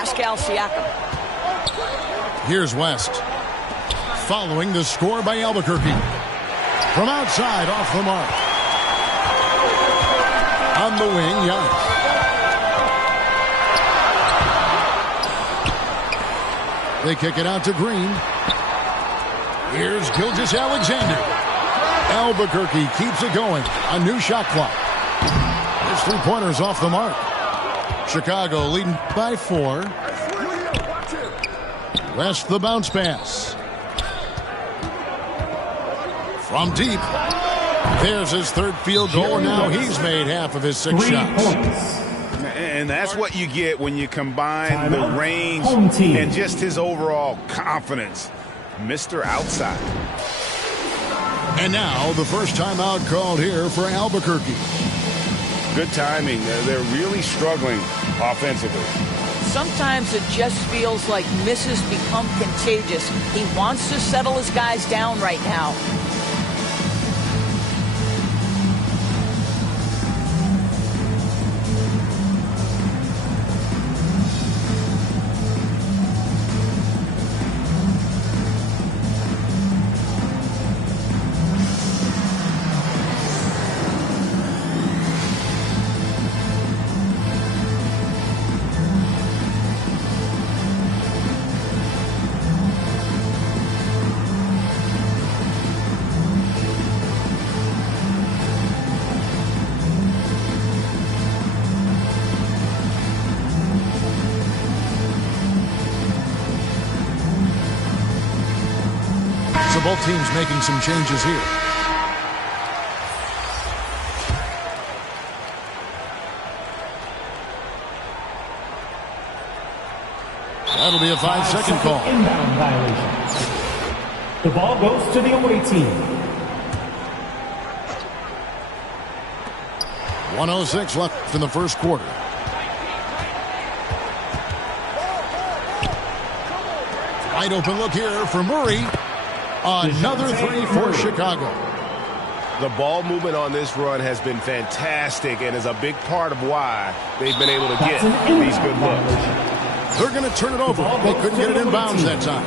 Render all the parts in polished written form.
Pascal Siakam. Here's West. Following the score by Albuquerque. From outside, off the mark. On the wing, Giannis. They kick it out to Green. Here's Gilgeous-Alexander. Albuquerque keeps it going. A new shot clock. His three-pointers off the mark. Chicago leading by 4. West the bounce pass. From deep. There's his third field goal, and now he's made half of his 6 shots. And that's what you get when you combine the range and just his overall confidence. Mr. Outside. And now the first timeout called here for Albuquerque. Good timing. They're really struggling offensively. Sometimes it just feels like misses become contagious. He wants to settle his guys down right now. So both teams making some changes here. That'll be a 5-second call. Inbound violation. The ball goes to the away team. 1:06 left in the first quarter. Wide open look here for Murray. Another 3 for Chicago. The ball movement on this run has been fantastic and is a big part of why they've been able to get these good looks. They're going to turn it over. They couldn't get it in bounds that time.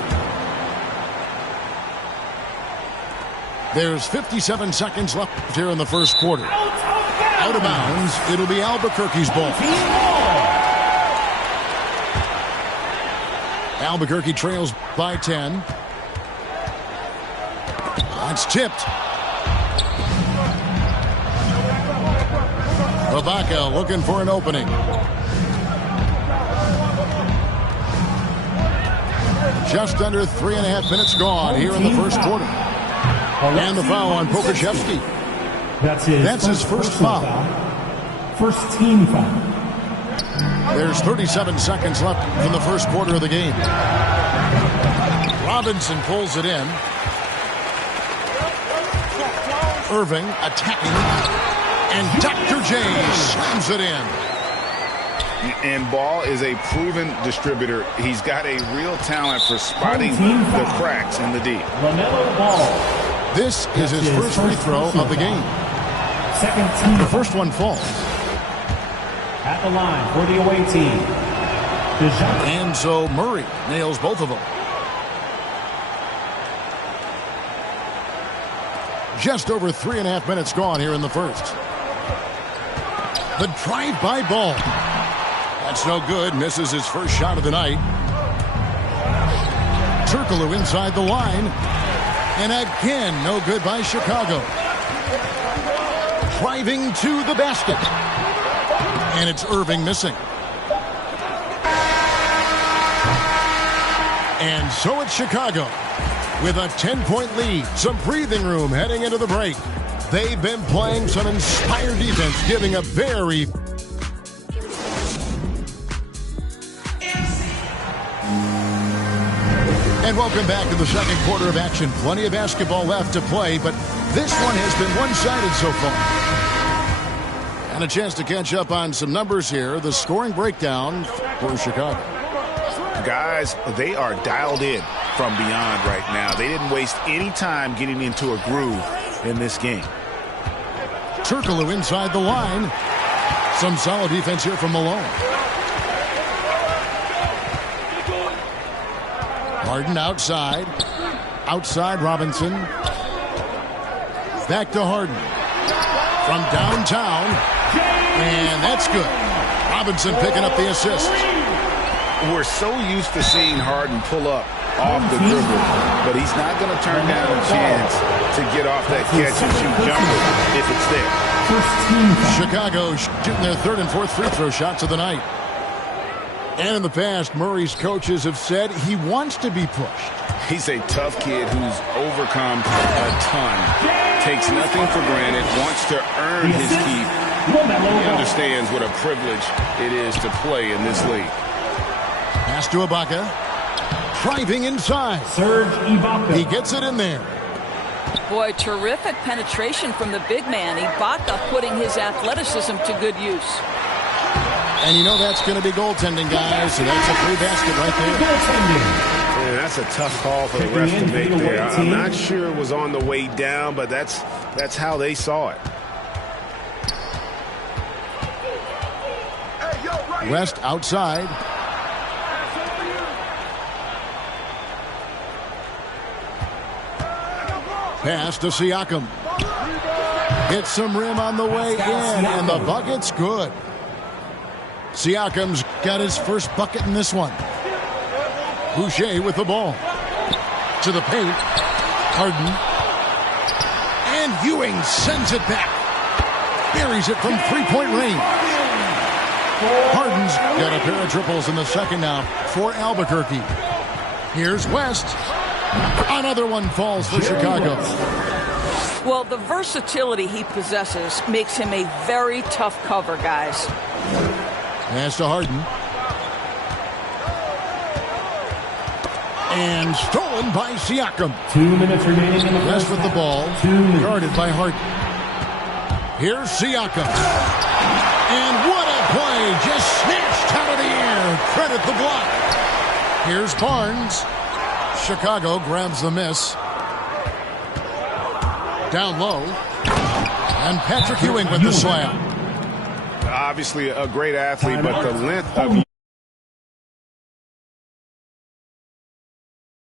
There's 57 seconds left here in the first quarter. Out of bounds. It'll be Albuquerque's ball. Albuquerque trails by 10. It's tipped. Ibaka looking for an opening. Just under 3.5 minutes gone here in the first quarter. And the foul on Pokusevski. That's his first foul. First team foul. There's 37 seconds left in the first quarter of the game. Robinson pulls it in. Irving attacking, and Dr. J slams it in. And Ball is a proven distributor. He's got a real talent for spotting the cracks in the D. LaMelo Ball. This is his first free throw of the game. Second team. The first one falls. At the line for the away team. And so Murray nails both of them. Just over 3.5 minutes gone here in the first. The drive-by ball. That's no good. Misses his first shot of the night. Turkoglu inside the line. And again, no good by Chicago. Driving to the basket. And it's Irving missing. And so it's Chicago with a 10-point lead. Some breathing room heading into the break. They've been playing some inspired defense, giving a very... And welcome back to the second quarter of action. Plenty of basketball left to play, but this one has been one-sided so far. And a chance to catch up on some numbers here. The scoring breakdown for Chicago. Guys, they are dialed in from beyond right now. They didn't waste any time getting into a groove in this game. Turkoglu inside the line. Some solid defense here from Malone. Harden outside. Outside Robinson. Back to Harden. From downtown. And that's good. Robinson picking up the assist. We're so used to seeing Harden pull up off the dribble, but he's not going to turn down a chance to get off that catch and shoot jumper if it's there. Chicago shooting their third and fourth free throw shots of the night. And in the past, Murray's coaches have said he wants to be pushed. He's a tough kid who's overcome a ton, takes nothing for granted, wants to earn his keep. He understands what a privilege it is to play in this league. Pass to Ibaka. Driving inside. Serge Ibaka. He gets it in there. Boy, terrific penetration from the big man. Ibaka putting his athleticism to good use. And you know that's going to be goaltending, guys. So that's a free basket right there. Yeah, that's a tough call for the refs to make there. I'm not sure it was on the way down, but that's how they saw it. West outside. Pass to Siakam. Hits some rim on the way in, and the bucket's good. Siakam's got his first bucket in this one. Boucher with the ball. To the paint. Harden. And Ewing sends it back. Buries it from three-point range. Harden's got a pair of triples in the second now for Albuquerque. Here's West. Another one falls for Chicago. Well, the versatility he possesses makes him a very tough cover, guys. Pass to Harden. And stolen by Siakam. 2 minutes remaining in the West first with the half. ball. 2 minutes. Guarded by Harden. Here's Siakam. And what a play. Just snatched out of the air. Credit the block. Here's Barnes. Chicago grabs the miss. Down low. And Patrick Ewing with the slam. Obviously a great athlete, but the length of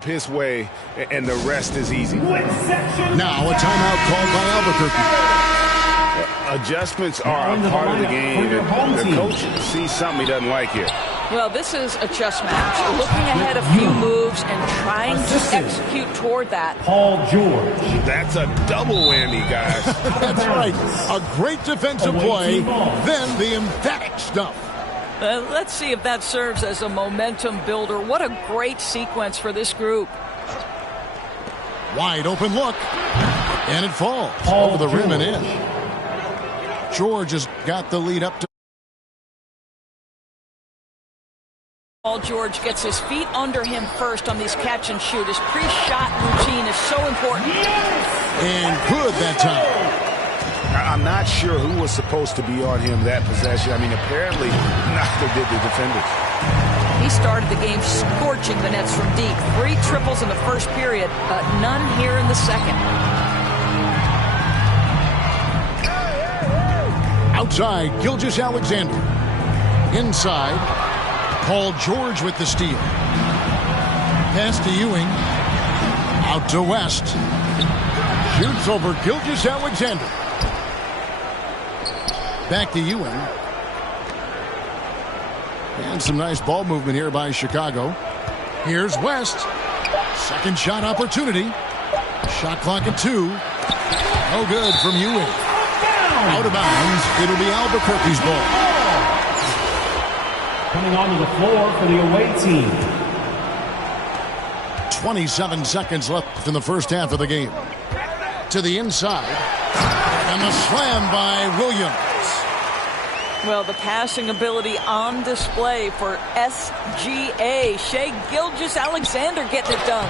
his way and the rest is easy. Now a timeout called by Albuquerque. Adjustments are a part of the game, and the coach sees something he doesn't like here. Well, this is a chess match. Looking ahead a few moves and trying to execute toward that. Paul George. That's a double whammy, guys. That's right. A great defensive play, then the emphatic stuff. Let's see if that serves as a momentum builder. What a great sequence for this group. Wide open look. And it falls over the rim and in. George has got the lead up to. Paul George gets his feet under him first on these catch and shoot. His pre-shot routine is so important. And good that time. I'm not sure who was supposed to be on him that possession. I mean, apparently neither did the defenders. He started the game scorching the Nets from deep. 3 triples in the first period, but none here in the second. Outside, Gilgeous-Alexander. Inside, Paul George with the steal. Pass to Ewing. Out to West. Shoots over Gilgeous-Alexander. Back to Ewing. And some nice ball movement here by Chicago. Here's West. Second shot opportunity. Shot clock at 2. No good from Ewing. Out of bounds. It'll be Albuquerque's ball. Coming onto the floor for the away team. 27 seconds left in the first half of the game. To the inside. And the slam by Williams. Well, the passing ability on display for SGA. Shai Gilgeous-Alexander getting it done.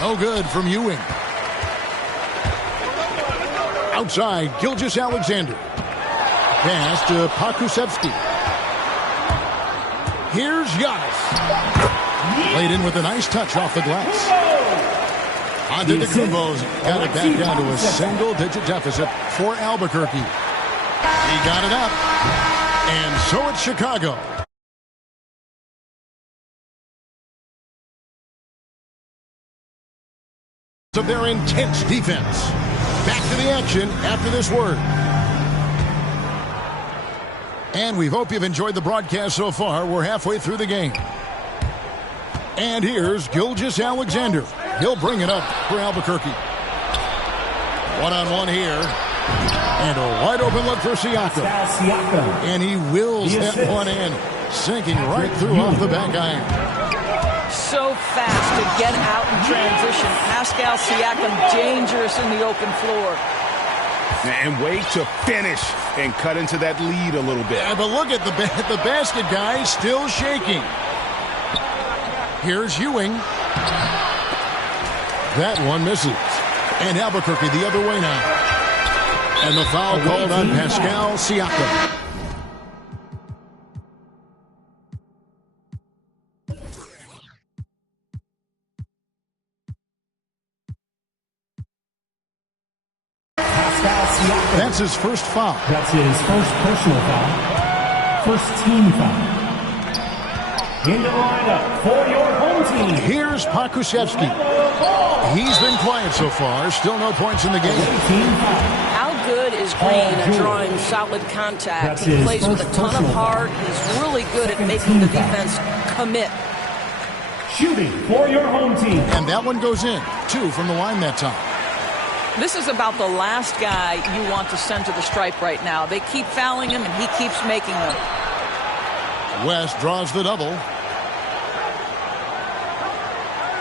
No good from Ewing. Outside, Gilgeous-Alexander. Pass to Pokusevski. Here's Giannis. Played in with a nice touch off the glass. Antetokounmpo's got it back down to a single-digit deficit for Albuquerque. He got it up. And so it's Chicago. of their intense defense. Back to the action after this word. And we hope you've enjoyed the broadcast so far. We're halfway through the game. And here's Gilgeous Alexander. He'll bring it up for Albuquerque. One-on-one here. And a wide-open look for Siakam. And he wills that one in, sinking right through off the back iron. So fast to get out in transition. Pascal Siakam dangerous in the open floor. And wait to finish and cut into that lead a little bit. Yeah, but look at the basket guy still shaking. Here's Ewing. That one misses. And Albuquerque the other way now. And the foul called on Pascal Siakam. That's his first foul. That's his first personal foul. First team foul. In the lineup for your home team. Here's Pokusevski. He's been quiet so far. Still no points in the game. How good is Green at drawing solid contact? He plays with a ton of heart. He's really good at making the defense commit. Shooting for your home team. And that one goes in. 2 from the line that time. This is about the last guy you want to send to the stripe right now. They keep fouling him, and he keeps making them. West draws the double.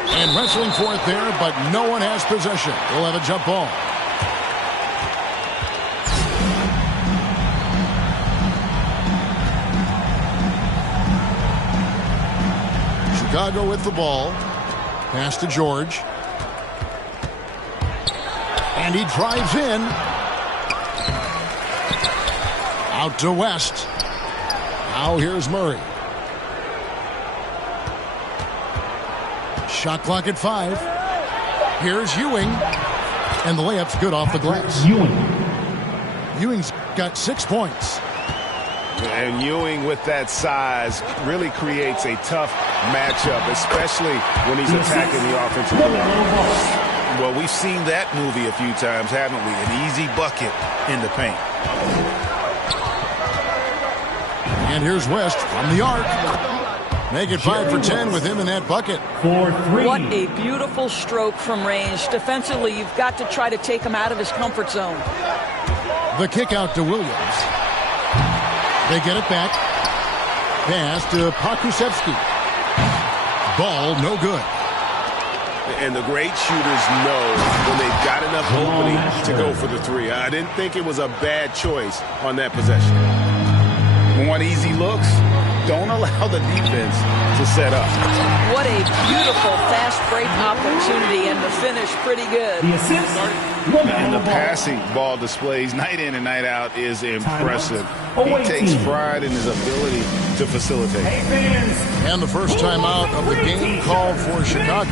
And wrestling for it there, but no one has possession. We'll have a jump ball. Chicago with the ball. Pass to George. And he drives in. Out to West. Now here's Murray. Shot clock at 5. Here's Ewing. And the layup's good off the glass. Ewing's got 6 points. And Ewing with that size really creates a tough matchup, especially when he's attacking the offensive board. Well, we've seen that movie a few times, haven't we? An easy bucket in the paint. And here's West from the arc. Make it 5 for 10 with him in that bucket. 4-3. What a beautiful stroke from range. Defensively, you've got to try to take him out of his comfort zone. The kick out to Williams. They get it back. Pass to Pokusevski. Ball no good. And the great shooters know when they've got enough opening to go for the 3. I didn't think it was a bad choice on that possession. Want easy looks? Don't allow the defense to set up. What a beautiful fast break opportunity, and the finish pretty good. The assist. And the passing ball displays night in and night out is impressive. He takes pride in his ability to facilitate. Hey fans. And the first time out of the game called for Chicago.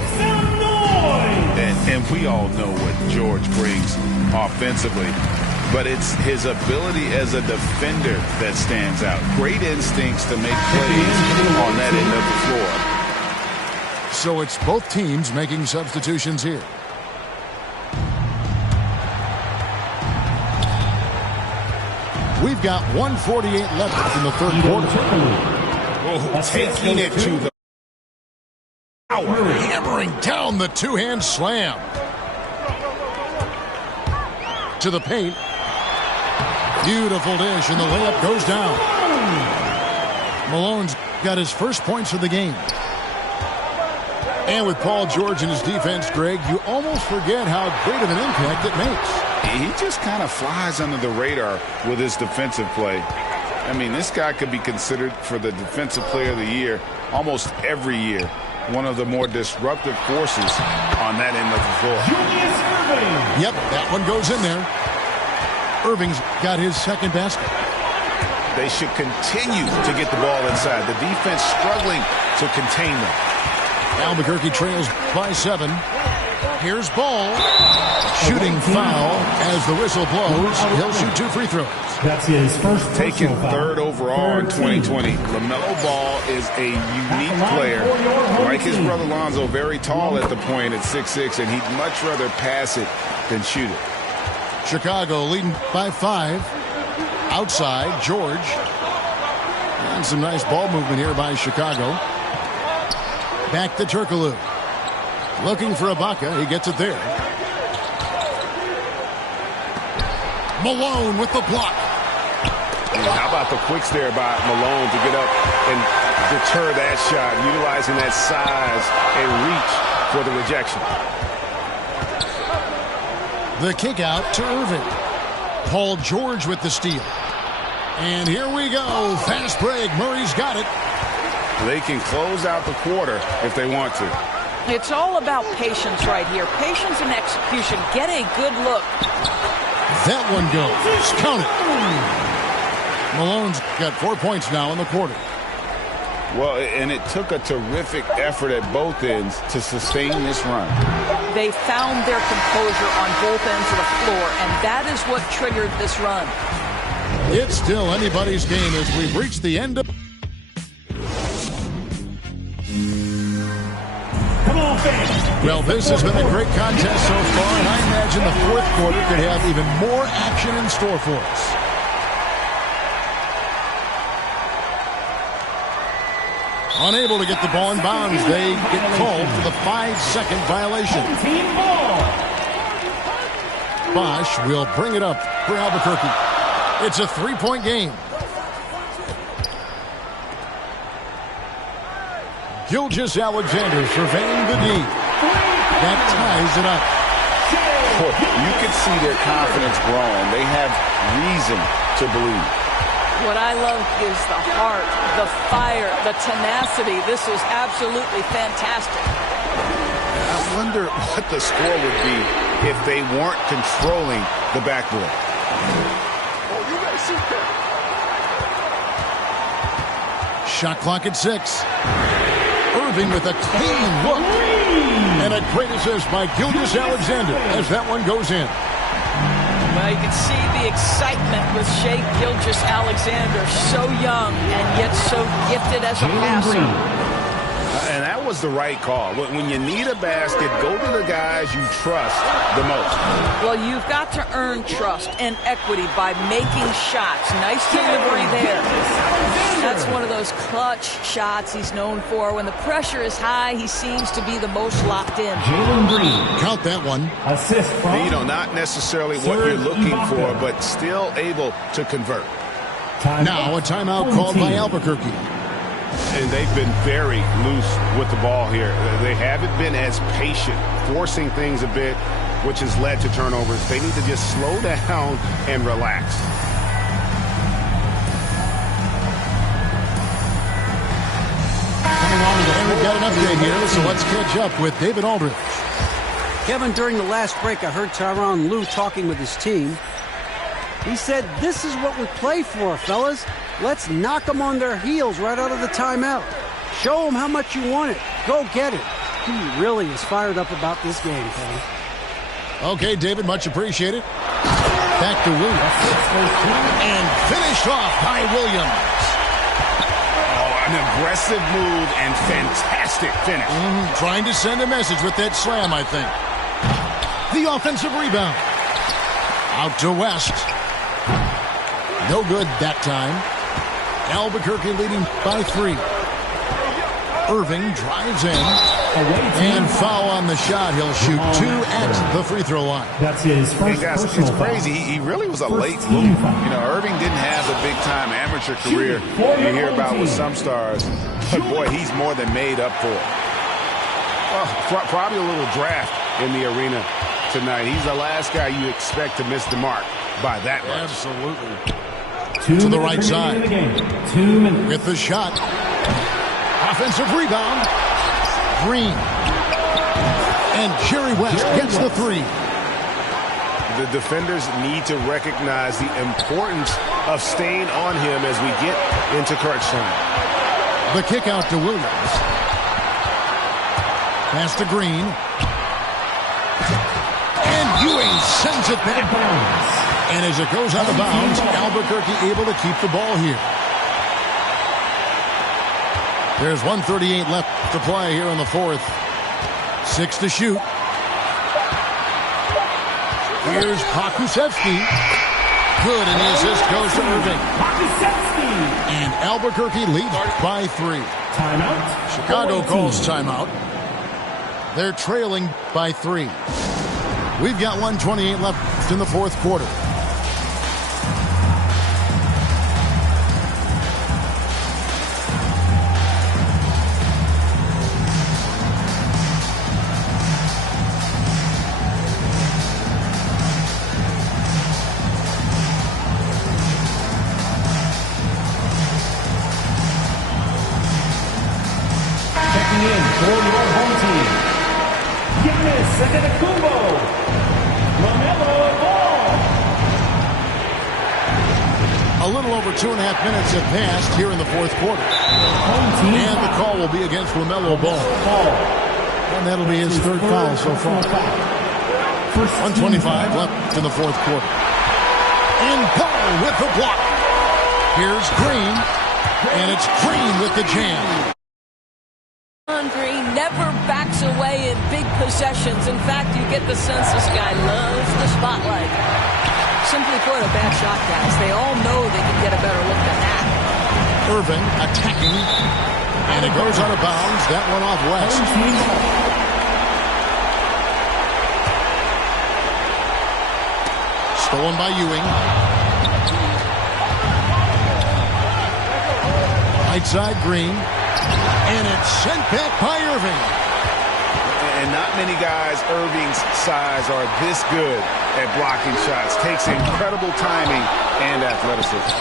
And we all know what George brings offensively. But it's his ability as a defender that stands out. Great instincts to make plays on that end of the floor. So it's both teams making substitutions here. We've got 1:48 left in the third quarter. Oh, taking it to the power. Hammering down the two-hand slam. To the paint. Beautiful dish, and the layup goes down. Malone's got his first points of the game. And with Paul George in his defense, Greg, you almost forget how great of an impact it makes. He just kind of flies under the radar with his defensive play. I mean, this guy could be considered for the Defensive Player of the Year almost every year. One of the more disruptive forces on that end of the floor. Yep, that one goes in there. Irving's got his second basket. They should continue to get the ball inside. The defense struggling to contain them. Albuquerque trails by 7. Here's Ball. Shooting foul as the whistle blows. He'll shoot 2 free throws. That's his first Taken personal foul. third overall in 2020. LaMelo Ball is a unique player. Like his brother Lonzo, very tall at the point at 6'6", and he'd much rather pass it than shoot it. Chicago leading by 5. Outside, George. And some nice ball movement here by Chicago. Back to Turkoglu. Looking for Ibaka. He gets it there. Malone with the block. How about the quicks there by Malone to get up and deter that shot, utilizing that size and reach for the rejection. The kick out to Irving. Paul George with the steal. And here we go. Fast break. Murray's got it. They can close out the quarter if they want to. It's all about patience right here. Patience and execution. Get a good look. That one goes. Count it. Malone's got 4 points now in the quarter. Well, and it took a terrific effort at both ends to sustain this run. They found their composure on both ends of the floor, and that is what triggered this run. It's still anybody's game as we've reached the end of... Come on, fans. Well, this has been a great contest so far, and I imagine the fourth quarter could have even more action in store for us. Unable to get the ball in bounds, they get called for the 5-second violation. Team ball. Bosch will bring it up for Albuquerque. It's a 3-point game. Gilgeous Alexander surveying the D. That ties it up. You can see their confidence growing. They have reason to believe. What I love is the heart, the fire, the tenacity. This is absolutely fantastic. I wonder what the score would be if they weren't controlling the backboard. Shot clock at 6. Irving with a clean look. And a great assist by Gilgeous Alexander as that one goes in. Well, you can see the excitement with Shai Gilgeous-Alexander. So young and yet so gifted as a passer. And that was the right call. When you need a basket, go to the guys you trust the most. Well, you've got to earn trust and equity by making shots. Nice delivery there. That's one of those clutch shots he's known for. When the pressure is high, he seems to be the most locked in. Jalen Green. Count that one. Assist from. Not necessarily what you're looking for, but still able to convert. Now a timeout called by Albuquerque. And they've been very loose with the ball here. They haven't been as patient, forcing things a bit, which has led to turnovers. They need to just slow down and relax. And we've got an update here, so let's catch up with David Aldridge. Kevin, during the last break, I heard Tyronn Lue talking with his team. He said, "This is what we play for, fellas. Let's knock them on their heels right out of the timeout. Show them how much you want it. Go get it." He really is fired up about this game, Kevin. Okay, David, much appreciated. Back to Williams. And finished off by Williams. An aggressive move and fantastic finish. Trying to send a message with that slam, I think. The offensive rebound. Out to West. No good that time. Albuquerque leading by 3. Irving drives in. And foul on the shot. He'll shoot 2 at the free throw line. That's his first personal It's foul. crazy. He really was a First late team move. foul. Irving didn't have the big-time amateur career you hear about with some stars. But, boy, he's more than made up for it. Well, probably a little draft in the arena tonight. He's the last guy you expect to miss the mark by that much. Absolutely. To the right side. 2 minutes. With the shot. Offensive rebound. Green. And Jerry West gets the 3. The defenders need to recognize the importance of staying on him as we get into crunch time. The kick out to Williams. Pass to Green. sends it back. And as it goes out of bounds, Albuquerque able to keep the ball here. There's 1:38 left to play here in the fourth. 6 to shoot. Here's Pakusevsky. Good, and the assist goes to Irving. And Albuquerque leads by 3. Timeout. Chicago calls timeout. They're trailing by 3. We've got 1:28 left in the fourth quarter. A little over 2.5 minutes have passed here in the fourth quarter. And the call will be against LaMelo Ball. And that'll be his third foul so far. 1:25 left in the fourth quarter. And Ball with the block. Here's Green. And it's Green with the jam. Green never backs away in big possessions. In fact, you get the sense this guy loves the spotlight. Simply put, a bad shot, guys. They all know they can get a better look than that. Irving attacking, and it goes out of bounds. That one off West. Stolen by Ewing. Right side, Green. And it's sent back by Irving. And not many guys Irving's size are this good at blocking shots. Takes incredible timing and athleticism.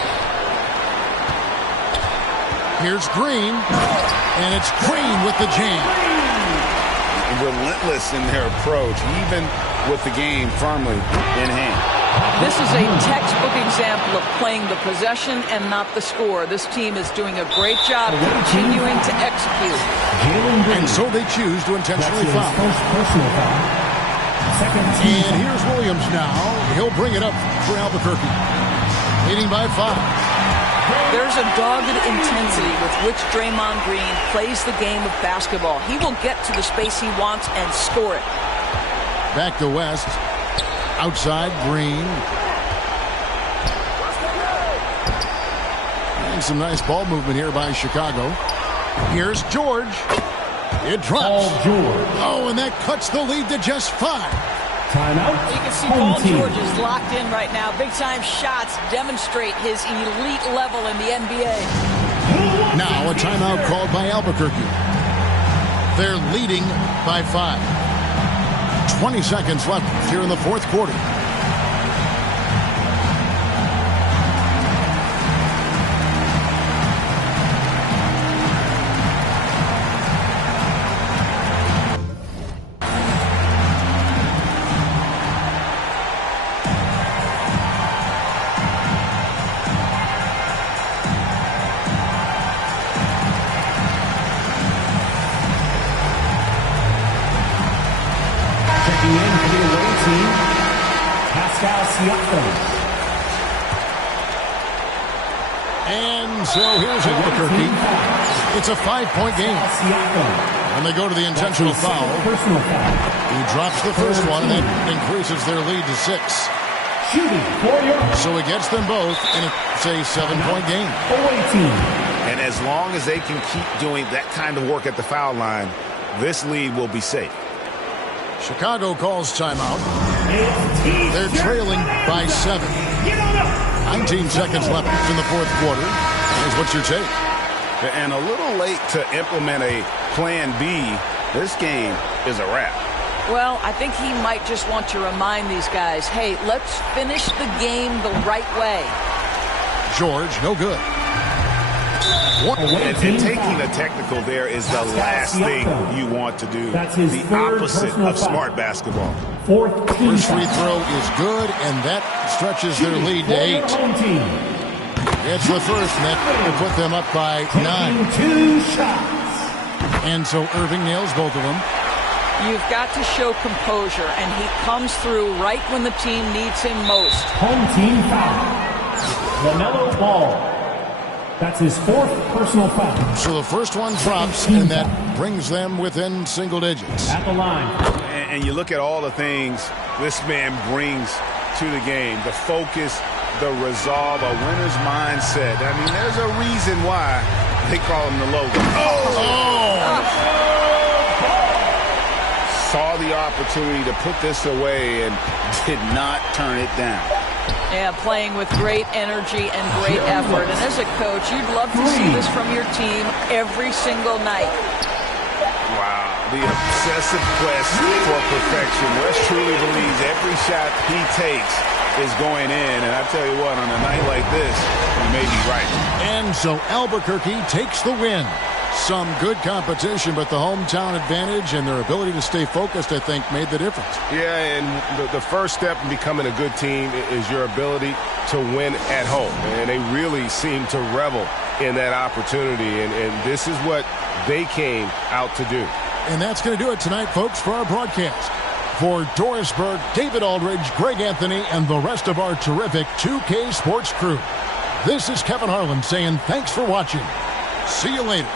Here's Green. And it's Green with the jam. Relentless in their approach, even with the game firmly in hand. This is a textbook example of playing the possession and not the score. This team is doing a great job continuing to execute. And so they choose to intentionally foul. And here's Williams now. He'll bring it up for Albuquerque. Leading by 5. There's a dogged intensity with which Draymond Green plays the game of basketball. He will get to the space he wants and score it. Back to West. Outside, Green. And some nice ball movement here by Chicago. Here's George. It drops. Oh, and that cuts the lead to just 5. Timeout. You can see Paul George is locked in right now. Big-time shots demonstrate his elite level in the NBA. Now a timeout called by Albuquerque. They're leading by 5. 20 seconds left here in the fourth quarter. And so here's Albuquerque. It's a 5-point game. When they go to the intentional foul, he drops the first one, and that increases their lead to 6. So he gets them both, and it's a 7-point game. And as long as they can keep doing that kind of work at the foul line, this lead will be safe. Chicago calls timeout. They're trailing by 7. 19 seconds left in the fourth quarter. Here's what's your take? And a little late to implement a plan B. This game is a wrap. Well, I think he might just want to remind these guys, hey, let's finish the game the right way. George, no good. And taking a technical there is the last thing you want to do. The opposite of smart basketball. First free throw is good, and that stretches their lead to 8. It's the first, and that will put them up by 9. And so Irving nails both of them. You've got to show composure, and he comes through right when the team needs him most. Home team foul. LaMelo Ball. That's his 4th personal foul. So the first one drops, and that brings them within single digits. At the line. And you look at all the things this man brings to the game. The focus, the resolve, a winner's mindset. I mean, there's a reason why they call him the logo. Saw the opportunity to put this away and did not turn it down. Yeah, playing with great energy and great effort. And as a coach, you'd love to see this from your team every single night. Wow, the obsessive quest for perfection. Wes truly believes every shot he takes is going in. And I tell you what, on a night like this, he may be right. And so Albuquerque takes the win. Some good competition, but the hometown advantage and their ability to stay focused, I think, made the difference. Yeah, and the first step in becoming a good team is your ability to win at home. And they really seem to revel in that opportunity, and this is what they came out to do. And that's going to do it tonight, folks, for our broadcast. For Doris Berg, David Aldridge, Greg Anthony, and the rest of our terrific 2K Sports crew, this is Kevin Harlan saying thanks for watching. See you later.